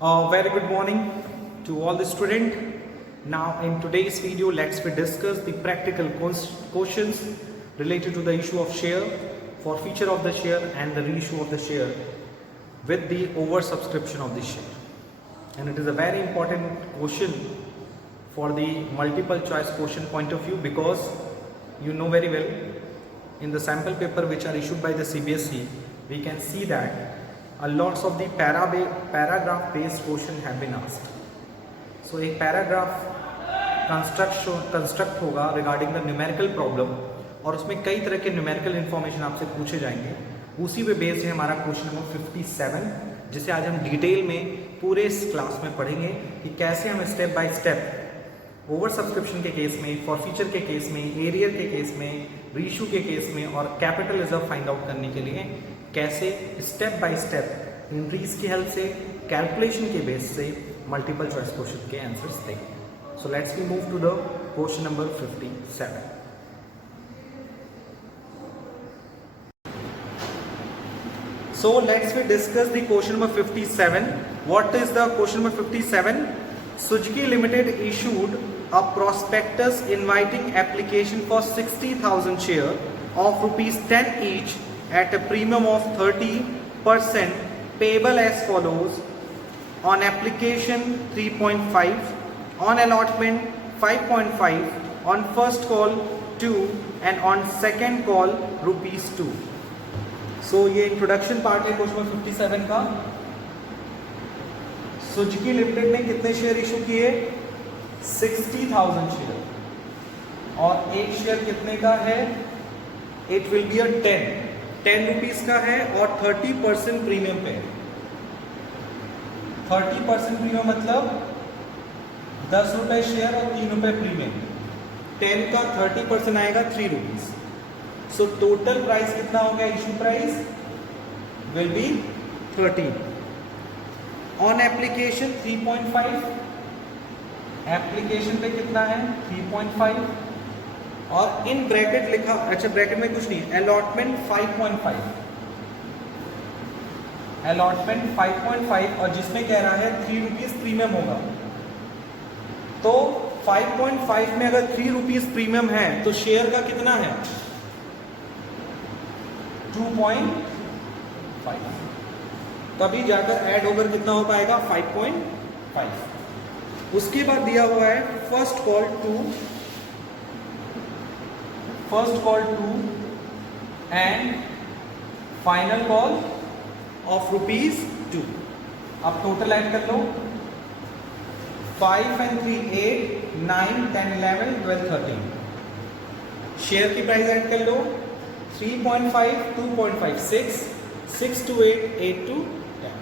Very good morning to all the student. Now in today's video, let's we discuss the practical questions related to the issue of share, forfeiture of the share and the reissue of the share with the oversubscription of the share. And it is a very important question for the multiple choice question point of view, because you know very well in the sample paper which are issued by the CBSE, we can see that a lots of the paragraph based question have been asked. So एक paragraph construct होगा regarding the numerical problem, और उसमें कई तरह के numerical information आपसे पूछे जाएंगे. उसी पे बेस्ड है हमारा क्वेश्चन नंबर 57, जिसे आज हम डिटेल में पूरे इस क्लास में पढ़ेंगे कि कैसे हम step by step over subscription के केस में, फॉरफीचर के केस में, एरियर के केस में, रीइश्यू के केस में और कैपिटल रिजर्व फाइंड आउट करने के लिए कैसे स्टेप बाय स्टेप एंट्रीज की हेल्प से, कैलकुलेशन के बेस से मल्टीपल चॉइस क्वेश्चन के आंसर्स देंगे. So let's we move to the question number 57. So let's we discuss the question number 57. What is the question number 57? Suzuki Limited issued a prospectus inviting application for 60,000 share of rupees 10 each at a premium of 30% payable as follows: on application 3.5, on allotment 5.5, on first call 2 and on second call rupees 2. सो ये introduction part है question number 57 का. Suzuki limited ने कितने share issue किए? 60,000 share, और एक share कितने का है? It will be a 10 rupees का है और 30% प्रीमियम पे. 30% प्रीमियम मतलब 10 रुपए शेयर और 3 रुपए प्रीमियम. 10 का 30% आएगा 3 रुपीज. So total प्राइस कितना हो गया? Issue price will be 13. On application 3.5, application पे कितना है? 3.5, और इन ब्रैकेट लिखा, अच्छा ब्रैकेट में कुछ नहीं, अलॉटमेंट 5.5, अलॉटमेंट 5.5, और जिसमें कह रहा है 3 रुपीज प्रीमियम होगा. तो 5.5 में अगर 3 रुपीज प्रीमियम है तो शेयर का कितना है? 2.5. तभी जाकर ऐड होकर कितना हो पाएगा? 5.5. उसके बाद दिया हुआ है first call 2 and final call of rupees 2. अब टोटल ऐड कर लो. 5 and 3 8 9 10 11 12 13. शेयर की प्राइस ऐड कर लो. 3.5 2.5 6 to 8 to 10.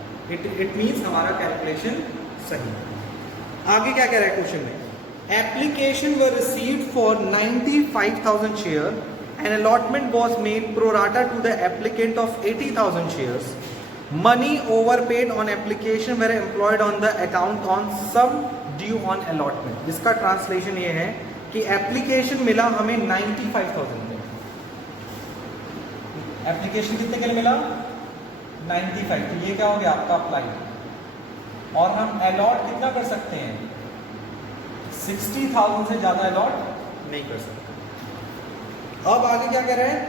इट मीन्स हमारा कैलकुलेशन सही. आगे क्या कह रहा है क्वेश्चन में? Application were received for 95,000 share and allotment was made pro rata to the applicant of 80,000 shares. Money over paid on application were employed on the account on sum due on allotment. इसका translation ये है कि application मिला हमें 95,000 में. Application कितने के लिए मिला? 95. तो ये क्या हो गया आपका अप्लाई. और हम अलॉट कितना कर सकते हैं? 60,000 से ज्यादा अलॉट नहीं कर सकते. अब आगे क्या कह रहे हैं?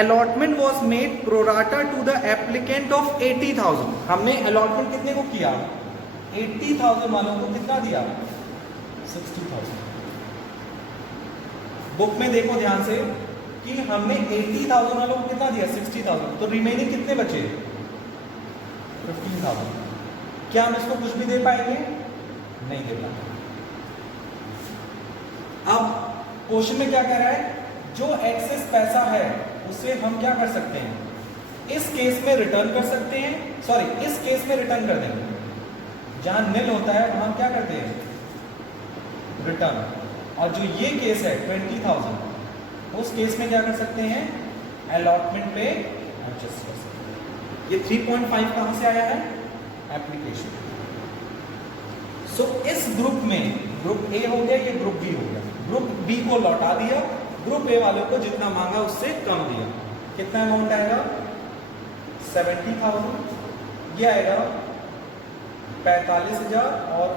Allotment was made pro rata to the applicant of 80,000. हमने अलॉटमेंट कितने को किया? 80,000 वालों को कितना दिया? 60,000. बुक में देखो ध्यान से कि हमने 80,000 वालों को कितना दिया? 60,000. तो रिमेनिंग कितने बचे? 15,000. क्या हम इसको कुछ भी दे पाएंगे? नहीं दे पाएंगे. अब क्वेश्चन में क्या कह रहा है? जो एक्सेस पैसा है उसे हम क्या कर सकते हैं? इस केस में रिटर्न कर सकते हैं. सॉरी, इस केस में रिटर्न कर देंगे. जहां निल होता है वहां क्या करते हैं? रिटर्न. और जो ये केस है 20,000, उस केस में क्या कर सकते हैं? अलॉटमेंट पे एडजस्ट कर सकते हैं. ये 3.5 कहां से आया है? एप्लीकेशन. सो इस ग्रुप में ग्रुप ए हो गया, ये ग्रुप बी हो गया. ग्रुप बी को लौटा दिया, ग्रुप ए वालों को जितना मांगा उससे कम दिया. कितना अमाउंट आएगा? 70,000. ये आएगा 45,000 और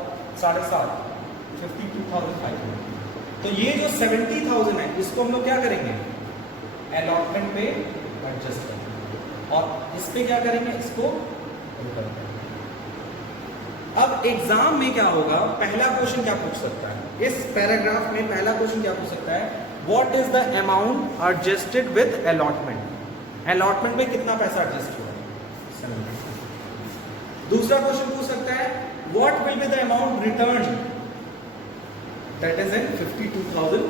7.5 52,500। तो ये जो 70,000 है इसको हम लोग क्या करेंगे, अलॉटमेंट पे एडजस्ट करेंगे और इस पे क्या करेंगे, इसको रिटर्न करेंगे। अब एग्जाम में क्या होगा, पहला क्वेश्चन क्या पूछ सकता है, इस पैराग्राफ में पहला क्वेश्चन क्या पूछ सकता है, what is the amount adjusted with allotment, allotment में कितना पैसा एडजस्ट हुआ। दूसरा क्वेश्चन पूछ सकता है, what will be the amount return, that is इन 52,500।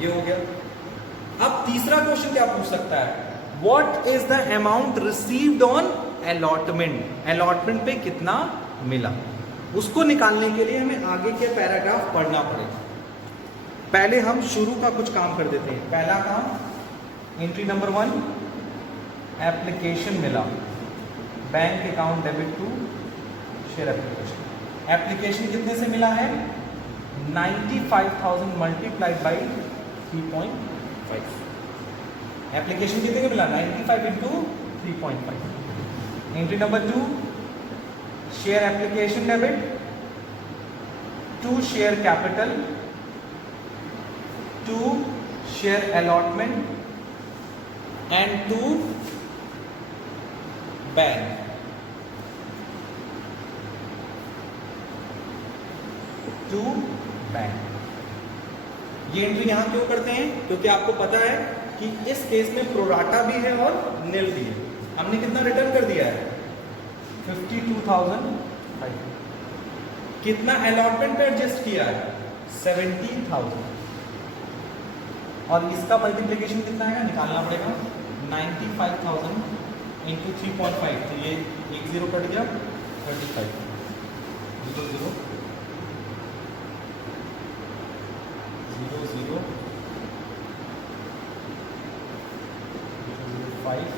ये हो गया। अब तीसरा क्वेश्चन क्या पूछ सकता है, what is the amount received on allotment, allotment पे कितना मिला। उसको निकालने के लिए हमें आगे के पैराग्राफ पढ़ना पड़ेगा। पहले हम शुरू का कुछ काम कर देते हैं। पहला काम, एंट्री नंबर 1, एप्लीकेशन मिला, bank account debit to share application. Application कितने से मिला है, 95,000 मल्टीप्लाइड बाई 3.5। एप्लीकेशन कितने का मिला, 95 into 3.5। Entry number 2, share application debit to share capital to share allotment and to bank. To bank. ये एंट्री यहां क्यों करते हैं, क्योंकि आपको पता है कि इस केस में प्रोराटा भी है और निल भी है। हमने कितना रिटर्न कर दिया है, 52,500। कितना अलॉटमेंट पे एडजस्ट किया है, 70,000। और इसका मल्टीप्लिकेशन कितना है, निकालना पड़ेगा, 95,000 इंटू 3.5। तो ये 1 0 कट गया, 35 0 0 0 0 5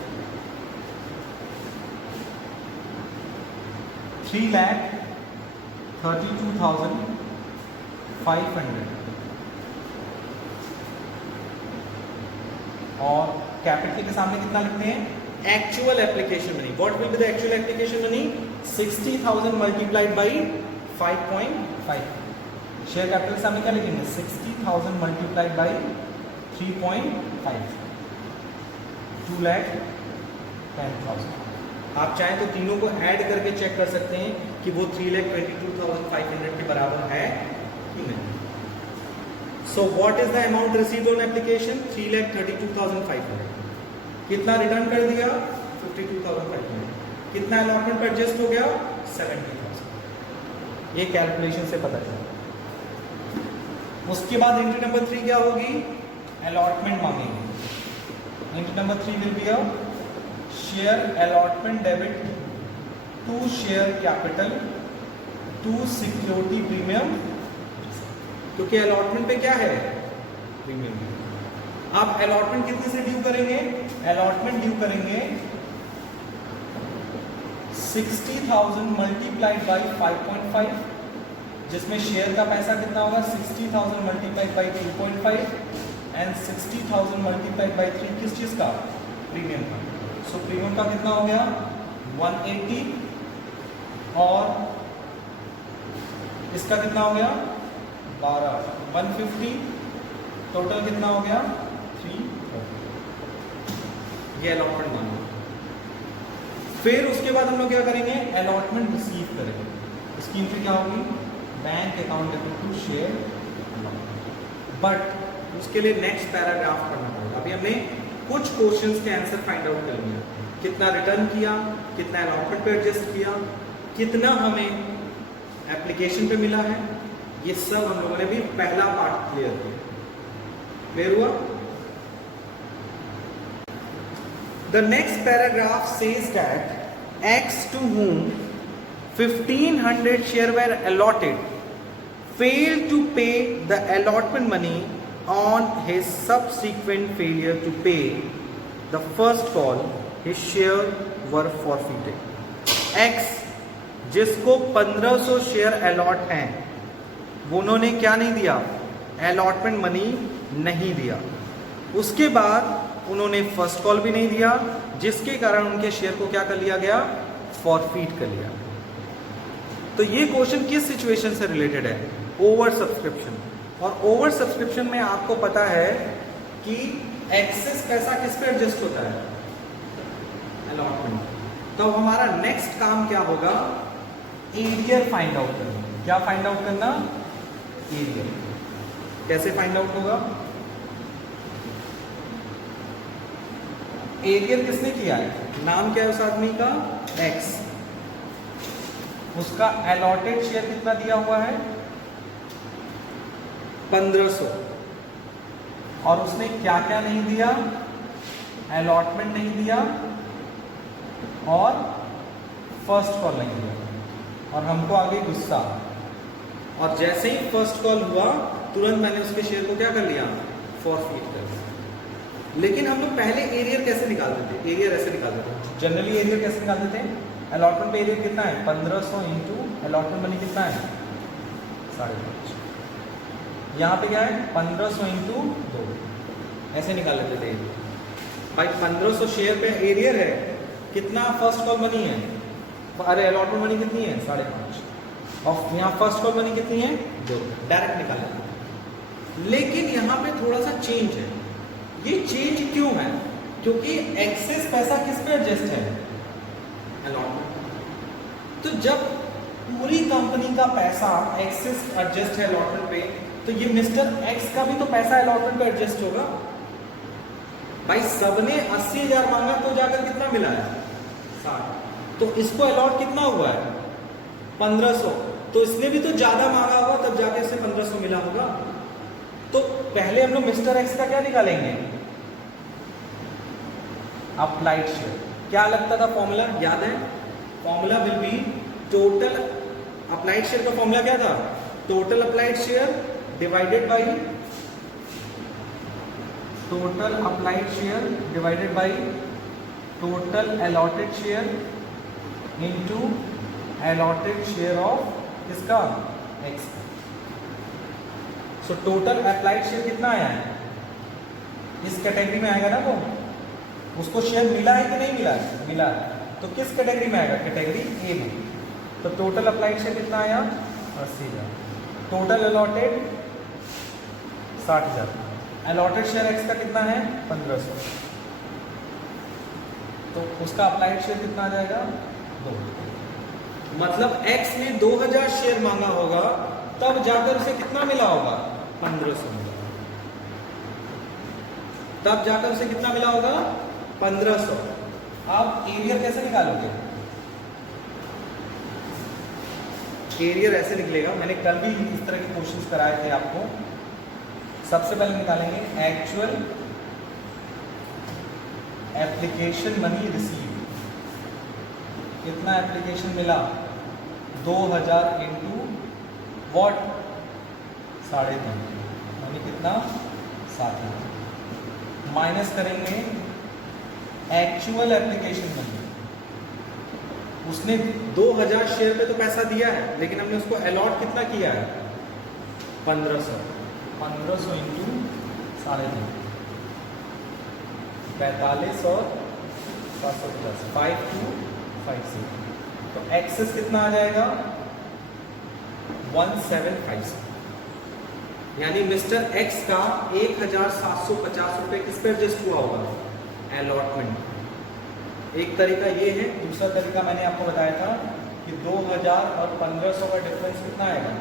3,32,500। और कैपिटल के सामने कितना लिखते हैं, actual application money. What will be the actual application money, 60,000 multiplied by 5.5। Share capital के सामने क्या लिखेंगे, 60,000 मल्टीप्लाइड बाई 3.5, 2,10,000। आप चाहें तो तीनों को ऐड करके चेक कर सकते हैं कि वो 3,22,500 के बराबर है कि नहीं। So what is the amount received on application, 3,32,500। कितना रिटर्न कर दिया, 52,500। कितना अलॉटमेंट पर एडजस्ट हो गया, 70,000। ये कैलकुलेशन से पता चला। उसके बाद एंट्री नंबर 3 क्या होगी, अलॉटमेंट मांगेंगे। Entry number 3 will be a share allotment debit to share capital to security premium, क्योंकि अलॉटमेंट पे क्या है, प्रीमियम। आप अलॉटमेंट कितने से ड्यू करेंगे, अलॉटमेंट ड्यू करेंगे 60,000 मल्टीप्लाइड बाई 5.5, जिसमें शेयर का पैसा कितना होगा, 60,000 multiplied by 2.5 and 60,000 multiplied by 3 किस चीज का, प्रीमियम का। सो प्रीमियम का कितना हो गया, 180। और इसका कितना हो गया, 12, 150। टोटल कितना हो गया, 330। ये अलॉटमेंट मानो। फिर उसके बाद हम लोग क्या करेंगे, अलॉटमेंट रिसीव करेंगे। इसकी एंट्री क्या होगी, bank account debit to share. But उसके लिए नेक्स्ट पैराग्राफ पढ़ना पड़ेगा। अभी हमने कुछ क्वेश्चंस के आंसर फाइंड आउट कर लिया, कितना रिटर्न किया, कितना अलॉटमेंट पे एडजस्ट किया, कितना हमें एप्लीकेशन पे मिला है, ये सब हम लोगों ने भी पहला पार्ट क्लियर किया। क्लियर हुआ। The next paragraph says that X to whom 1,500 shares were allotted failed to pay the allotment money on his subsequent failure to pay the first call, his shares were forfeited. X जिसको 1500 share allot हैं, वो उन्होंने क्या नहीं दिया, allotment money नहीं दिया। उसके बाद उन्होंने फर्स्ट कॉल भी नहीं दिया, जिसके कारण उनके शेयर को क्या कर लिया गया, फॉरफीट कर लिया। तो ये क्वेश्चन किस सिचुएशन से रिलेटेड है? Over subscription. और ओवर सब्सक्रिप्शन में आपको पता है कि एक्सेस पैसा किस पे एडजस्ट होता है? अलॉटमेंट। तो हमारा नेक्स्ट काम क्या होगा? एरियर फाइंड आउट करना। क्या फाइंड आउट करना? एरियर। कैसे फाइंड आउट होगा? एरियर किसने किया है? नाम क्या है उस आदमी का? एक्स। उसका अलॉटेड शेयर कितना दिया हुआ है? 1500। और उसने क्या क्या नहीं दिया? अलॉटमेंट नहीं दिया और फर्स्ट कॉल नहीं दिया। और हमको आ गई गुस्सा। और जैसे ही फर्स्ट कॉल हुआ तुरंत मैंने उसके शेयर को क्या कर लिया? फॉरफीट कर दिया। लेकिन हम लोग पहले एरियर कैसे निकालते थे? एरियर ऐसे निकालते थे। जनरली एरियर कैसे निकालते थे? अलॉटमेंट पे एरियर कितना है? 1500 इंटू अलॉटमेंट मनी कितना है? 5.5। यहाँ पे क्या है? 1500 इंटू 2। ऐसे निकाल लेते थे। भाई 1500 शेयर पे एरियर है, कितना फर्स्ट कॉल मनी है? अरे अलॉटमेंट मनी कितनी है? 5.5। और यहाँ फर्स्ट कॉल मनी कितनी है? 2। डायरेक्ट निकाल लेते। लेकिन यहाँ पे थोड़ा सा चेंज है। ये चेंज क्यों है? क्योंकि एक्सेस पैसा किस पे एडजस्ट है? अलॉटमेंट। तो जब पूरी कंपनी का पैसा एक्सेस एडजस्ट है अलॉटमेंट पे, तो ये मिस्टर एक्स का भी तो पैसा अलॉटमेंट पे एडजस्ट होगा। भाई सबने 80,000 मांगा तो जाकर कितना मिला है? 60। तो इसको अलॉट कितना हुआ है? 1500। तो इसने भी तो ज्यादा मांगा होगा तब जाके इसे 1500 मिला होगा। तो पहले हम लोग मिस्टर एक्स का क्या निकालेंगे? Applied share. क्या लगता था फॉर्मूला? याद है? Formula will be total applied share का फॉर्मूला क्या था? Total applied share divided by total applied share divided by total allotted share into allotted share of किसका? X. So total applied share कितना आया है? इस कैटेगरी में आएगा ना। वो उसको शेयर मिला है कि नहीं मिला है? मिला है। तो किस कैटेगरी में आएगा? कैटेगरी ए में। तो टोटल अप्लाइड शेयर कितना आया? 80,000। Total allotted 60,000। Allotted share x का कितना है? 1500। तो उसका अप्लाइड शेयर कितना आ जाएगा? 2। मतलब एक्स ने 2000 शेयर मांगा होगा तब जाकर उसे कितना मिला होगा? 1500 मिला। तब जाकर उसे कितना मिला होगा? 1500। अब एरियर कैसे निकालोगे? एरियर ऐसे निकलेगा। मैंने कल भी इस तरह के क्वेश्चंस कराए थे आपको। सबसे पहले निकालेंगे एक्चुअल एप्लीकेशन मनी रिसीव। कितना एप्लीकेशन मिला? 2000 इंटू वॉट? 3.5 मनी कितना? 7,000। माइनस करेंगे एक्चुअल एप्लीकेशन मनी। उसने 2000 शेयर पे तो पैसा दिया है, लेकिन हमने उसको अलॉट कितना किया है? 1500। 1500 इंटू 3.5 45 और 750 5250। तो एक्सेस कितना आ जाएगा? 1750। यानी मिस्टर एक्स का 1750 रुपये किस पे एडजस्ट हुआ होगा? अलॉटमेंट। एक तरीका ये है। दूसरा तरीका मैंने आपको बताया था कि 2000 और 1500 का डिफरेंस कितना आएगा?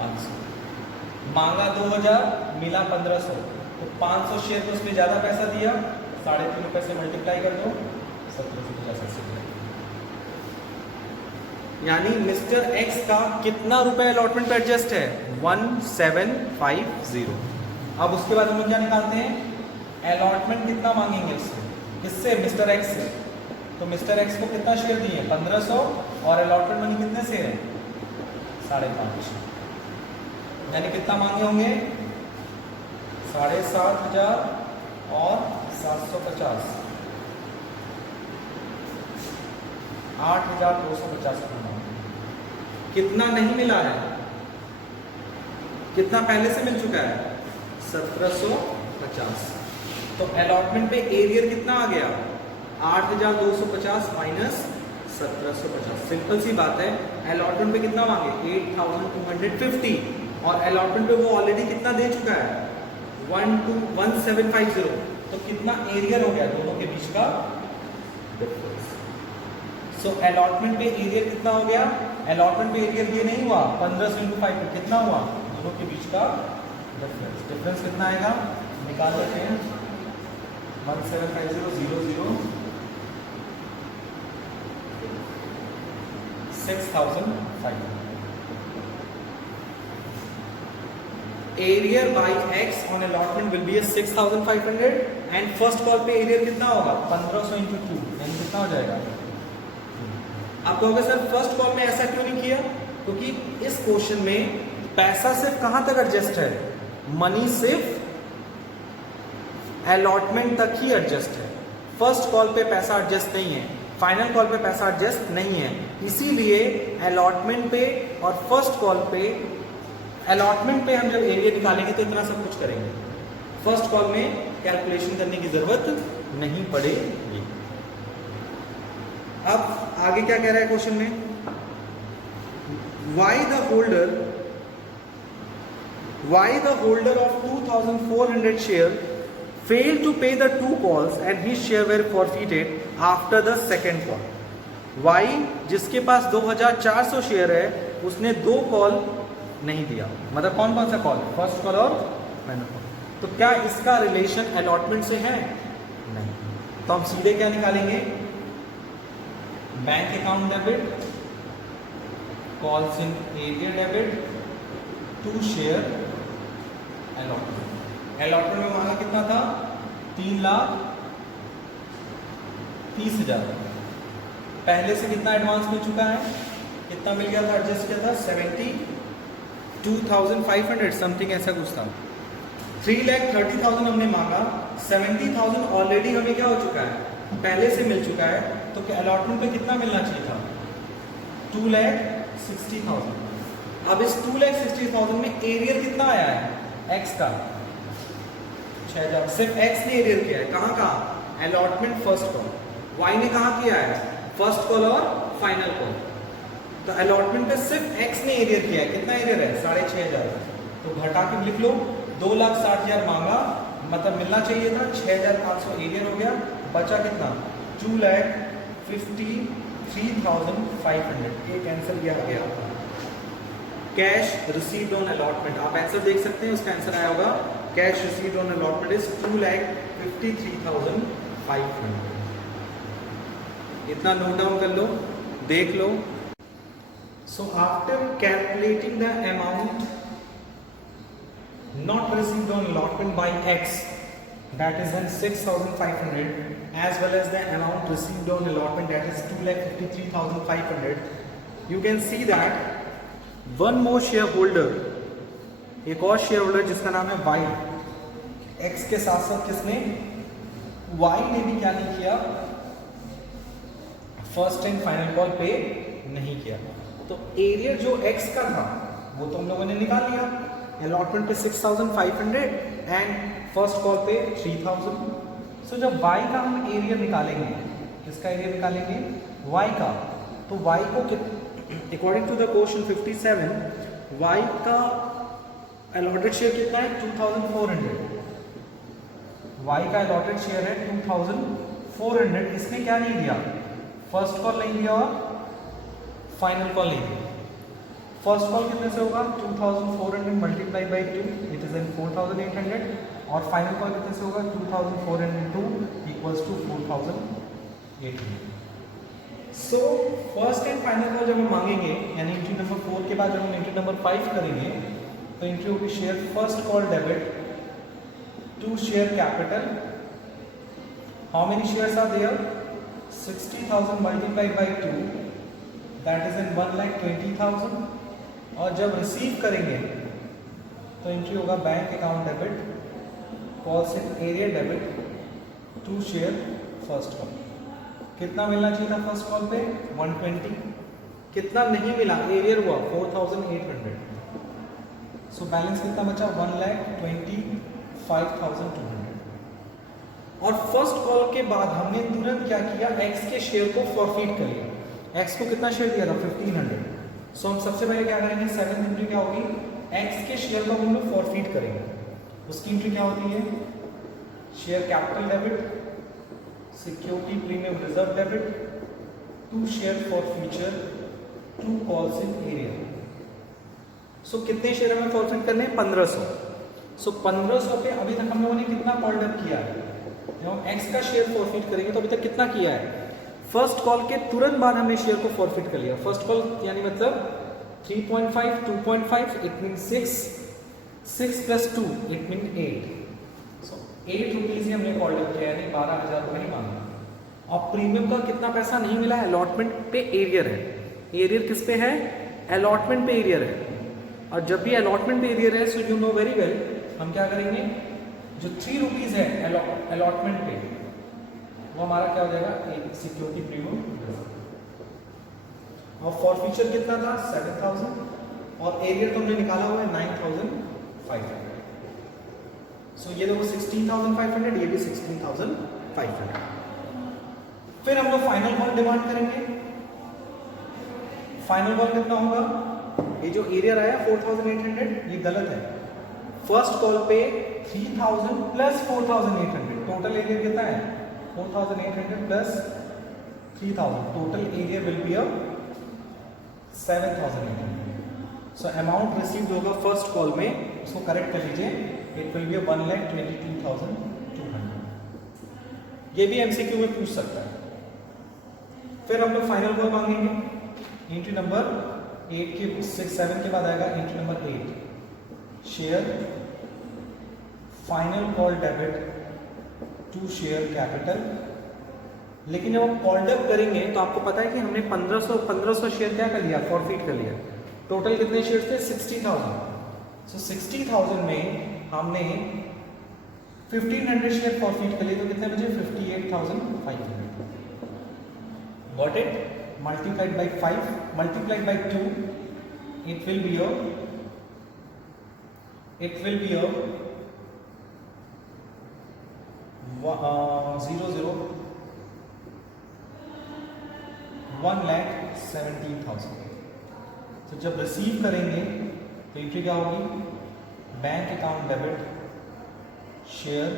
500। मांगा 2000, मिला 1500। तो 500 शेयर तो उसने ज़्यादा पैसा दिया। 3.5 रुपये से मल्टीप्लाई कर दो, 1750। यानी मिस्टर एक्स का कितना रुपए अलॉटमेंट पे एडजस्ट है? 1750। अब उसके बाद हम लोग क्या निकालते हैं? अलॉटमेंट कितना मांगेंगे इससे? किससे? मिस्टर एक्स से। तो मिस्टर एक्स को कितना शेयर दिए? 1500। और अलॉटमेंट मनी कितने से है? 5.5। यानी कितना मांगे होंगे? 7,500 और 750। 8,250 रुपये। कितना नहीं मिला है? कितना पहले से मिल चुका है? 1750। तो अलॉटमेंट पे एरियर कितना आ गया? 8,250 माइनस 1750। सिंपल सी बात है, अलॉटमेंट पे कितना मांगे 8250 और अलॉटमेंट पे वो ऑलरेडी कितना दे चुका है 1750। तो कितना एरियर हो गया दोनों के बीच का डिफरेंस। सो अलॉटमेंट पे एरियर कितना हो गया, अलॉटमेंट पे एरियर ये नहीं हुआ 1500 × 5 कितना हुआ दोनों के बीच का डिफरेंस। डिफरेंस कितना आएगा निकाल लेते हैं 1750 6500। Arrear by x on allotment will be 6500 and first call पे एरियर कितना होगा 1500 × 2 यानी कितना हो जाएगा। आप कहोगे सर फर्स्ट कॉल में ऐसा क्यों नहीं किया, क्योंकि इस क्वेश्चन में पैसा सिर्फ कहां तक एडजस्ट है, मनी सिर्फ अलॉटमेंट तक ही एडजस्ट है। फर्स्ट कॉल पे पैसा एडजस्ट नहीं है, फाइनल कॉल पे पैसा एडजस्ट नहीं है। इसीलिए अलॉटमेंट पे और फर्स्ट कॉल पे, अलॉटमेंट पे हम जब एरिया निकालेंगे तो इतना सब कुछ करेंगे, फर्स्ट कॉल में कैलकुलेशन करने की जरूरत नहीं पड़ेगी। अब आगे क्या कह रहा है क्वेश्चन में, why the holder of 2400 share failed to pay the 2 calls and his share were forfeited after the second call। why जिसके पास 2400 शेयर है उसने 2 कॉल नहीं दिया, मतलब कौन कौन सा कॉल, फर्स्ट कॉल और फाइनल कॉल। तो क्या इसका रिलेशन अलॉटमेंट से है, नहीं। तो हम सीधे क्या निकालेंगे, bank account debit, calls in arrear debit to share allotment. Allotment में मांगा कितना था 3,30,000, पहले से कितना एडवांस मिल चुका है, कितना मिल गया था, एडजस्ट किया था 72,500 समथिंग ऐसा कुछ था। 3,30,000 हमने मांगा, 70,000 ऑलरेडी हमें क्या हो चुका है, पहले से मिल चुका है। तो क्या अलॉटमेंट पे कितना मिलना चाहिए था 2,60,000। अब इस 2,60,000 में एरियर कितना आया है एक्स का 6,000, सिर्फ एक्स ने एरियर किया है, कहाँ कहाँ, अलॉटमेंट फर्स्ट कॉल, वाई ने कहाँ किया है फर्स्ट कॉल और फाइनल कॉल। तो अलॉटमेंट पे सिर्फ एक्स ने एरियर किया है, कितना एरियर है 6,500। तो घटा के लिख लो 2,60,000 मांगा, मतलब मिलना चाहिए था 6,500 एरियर हो गया, बचा कितना 2,53,500। एक आंसर ये आ गया कैश रिसीव्ड ऑन अलॉटमेंट। आप आंसर देख सकते हैं, उसका आंसर आया होगा cash received on allotment is 2,53,500। इतना नोट डाउन कर लो, देख लो। So after calculating the amount not received on allotment by X, that is then 6,500, as well as the amount received on allotment, that is 2,53,500, you can see that one more shareholder, एक और share holder जिसका नाम है Y, X के साथ साथ किसने, Y ने भी क्या नहीं किया, फर्स्ट एंड फाइनल कॉल पे नहीं किया। तो एरियर जो X का था वो तो हम लोगों ने निकाल लिया, अलॉटमेंट पे 6,500 एंड फर्स्ट कॉल पे 3,000। सो जब y का हम एरियर निकालेंगे, किसका एरियर निकालेंगे y का, तो y को according to the question 57 y का अलॉटेड शेयर कितना है 2,400, y का अलॉटेड शेयर है 2,400। इसने क्या नहीं दिया, फर्स्ट कॉल नहीं दिया और फाइनल कॉल नहीं दिया। फर्स्ट कॉल कितने से होगा 2,400 multiply by 2 it is in 4,800 और फाइनल कॉल कितने से होगा 2,402 equals to 4,800। So first and final call जब हम मांगेंगे यानी एंट्री नंबर 4 के बाद जब हम एंट्री नंबर 5 करेंगे तो एंट्री होगी share first call debit to share capital. How many shares are there 60,000 multiply by 2 that is in 1,20,000 और जब रिसीव करेंगे तो एंट्री होगा bank account debit calls in arrear debit to share first call. कितना मिलना चाहिए था फर्स्ट कॉल पे 120, कितना नहीं मिला, एरियर हुआ 4,800। सो बैलेंस कितना बचा 1,25,200। और फर्स्ट कॉल के बाद हमने तुरंत क्या किया, एक्स के शेयर को फॉरफिट कर लिया। एक्स को कितना शेयर दिया था 1500। सो हम सबसे पहले क्या करेंगे, 7th एंट्री क्या होगी, एक्स के शेयर को हम लोग फॉरफीट करेंगे। उसकी एंट्री क्या होती है, share capital debit, security premium reserve debit, to share forfeiture, to calls in arrear. So कितने शेयर हमें फॉरफीट करने हैं, 1500। सो 1500 पे अभी तक हम लोगों ने कितना कॉल्ड अप किया है, जब हम एक्स का शेयर फॉरफीट करेंगे तो अभी तक कितना किया है, फर्स्ट कॉल के तुरंत बाद हमने शेयर को फॉरफीट कर लिया। फर्स्ट कॉल यानी मतलब 3.5, 2.5, it mean 6, 6 + 2 it mean 8। So 8 rupees ही हमने कॉल्ड अप किया, यानी 12,000 रुपये ही मांगा। और प्रीमियम का कितना पैसा नहीं मिला, अलॉटमेंट पे एरियर है। एरियर किस पे है, अलॉटमेंट पे एरियर है। और जब भी अलॉटमेंट पे एरियर है, so you know very well, हम क्या करेंगे, जो 3 रुपीज है अलॉटमेंट पे, वो हमारा क्या हो जाएगा, एक सिक्योरिटी प्रीमियम। और फॉरफीचर कितना था 7,000, और एरियर तो हमने निकाला हुआ है 9,500। सो ये देखो 16,500, ये भी 16,500। फिर हम लोग फाइनल कॉल डिमांड करेंगे। फाइनल कॉल कितना होगा, ये जो एरियर आया 4,800, ये गलत है। फर्स्ट कॉल पे 3,000 + 4,800, टोटल एरियर कितना है 4,800 + 3,000, total arrear will be 7,800। So amount received होगा फर्स्ट कॉल में, उसको करेक्ट कर लीजिए, इट विल बी 1,22,200। ये भी एमसीक्यू में पूछ सकता है। फिर हम लोग फाइनल कॉल मांगेंगे, एंट्री नंबर 8 के 7 के बाद आएगा entry number 8, share final call debit to share capital. लेकिन जब हम कॉल्ड अप करेंगे तो आपको पता है कि हमने 1500 शेयर क्या कर लिया, फॉरफीट कर लिया। टोटल कितने शेयर थे 60,000। सो 60,000 में हमने 1500 शेयर फॉरफीट कर लिए, तो कितने बचे 58,500। Got it, multiplied by 5 multiplied by 2, it will be a 1,17,000। तो जब रिसीव करेंगे तो एंट्री क्या होगी, bank account debit, share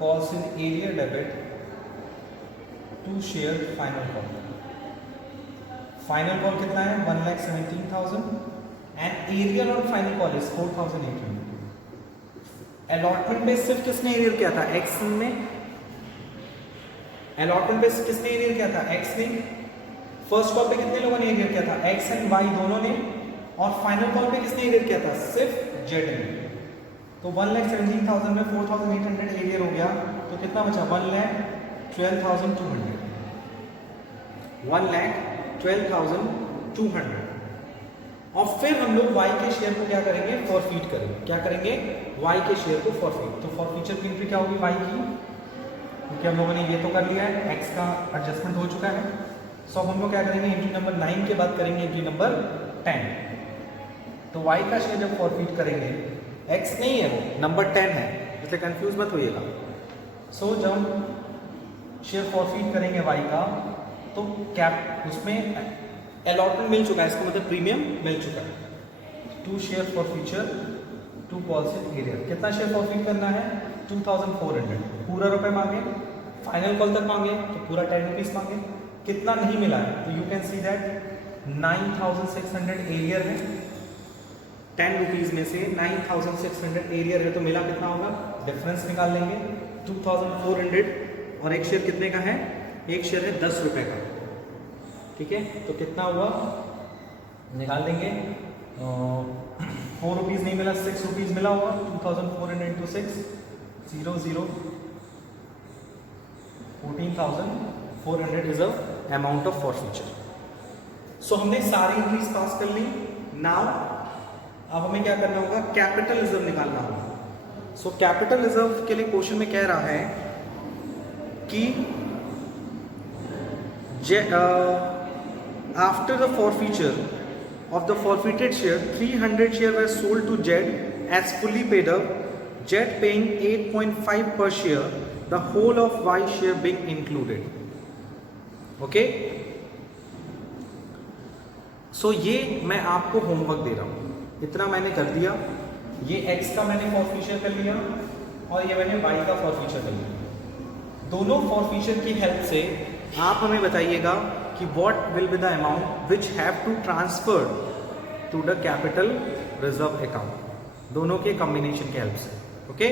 calls in arrear debit, to share final call. Final call कितना है 1,17,000 and arrear on final call is 4,800। Allotment पे सिर्फ किसने एरियर किया था, एक्स ने। अलॉटमेंट पे किसने एरियर किया था, एक्स ने। फर्स्ट कॉल पे कितने लोगों ने एरियर किया था, एक्स एंड वाई दोनों ने। और फाइनल कॉल पे किसने एरियर किया था, सिर्फ जेड ने। तो 1,17,000 में 4,800 एरियर हो गया, तो कितना बचा 1,12,200। 1,12,200। और फिर हम लोग y के शेयर को क्या करेंगे, फॉरफीट करेंगे। क्या करेंगे, y के शेयर को फॉरफीट। तो फॉरफीचर की एंट्री क्या होगी y की, क्योंकि हम लोगों ने ये तो कर लिया है, x का एडजस्टमेंट हो चुका है। सो हम लोग क्या करेंगे, एंट्री नंबर 9 के बाद करेंगे एंट्री नंबर 10। तो y का शेयर जब फॉरफीट करेंगे, x नहीं है वो, नंबर 10 है, इसलिए कंफ्यूज मत होइएगा। सो जब शेयर फॉरफीट करेंगे y का, तो कैप उसमें अलॉटमेंट मिल चुका है, इसका मतलब प्रीमियम मिल चुका है। To share forfeiture, to calls in arrear. कितना शेयर फॉरफीट करना है 2,400। पूरा रुपए मांगे, फाइनल कॉल तक मांगे तो पूरा 10 रुपीज मांगे। कितना नहीं मिला है, तो you can see that 9,600 arrear है। 10 रुपीज में से 9,600 एरियर है, तो मिला कितना होगा, डिफरेंस निकाल लेंगे 2,400। और एक शेयर कितने का है, एक शेयर है 10 रुपए का, ठीक है। तो कितना हुआ निकाल देंगे, 4 रुपीज नहीं मिला, 6 रुपीज मिला होगा। 2,400 into 6, 0 0, 14,400 is a amount of forfeiture. So हमने सारी एंट्रीज पास कर ली। नाउ अब हमें क्या करना होगा, कैपिटल रिजर्व निकालना होगा। सो कैपिटल रिजर्व के लिए क्वेश्चन में कह रहा है कि after the forfeiture of the forfeited share, 300 share were sold to Z as fully paid up, Z paying 8.5 per share, the whole of Y share being included. Okay, सो ये मैं आपको होमवर्क दे रहा हूँ, इतना मैंने कर दिया। ये x का मैंने फॉरफिचर कर लिया और ये मैंने y का फॉरफिचर कर लिया। दोनों फॉरफिचर की हेल्प से आप हमें बताइएगा कि what will be the amount which have to transfer to the capital reserve account, दोनों के कॉम्बिनेशन के हेल्प से। ओके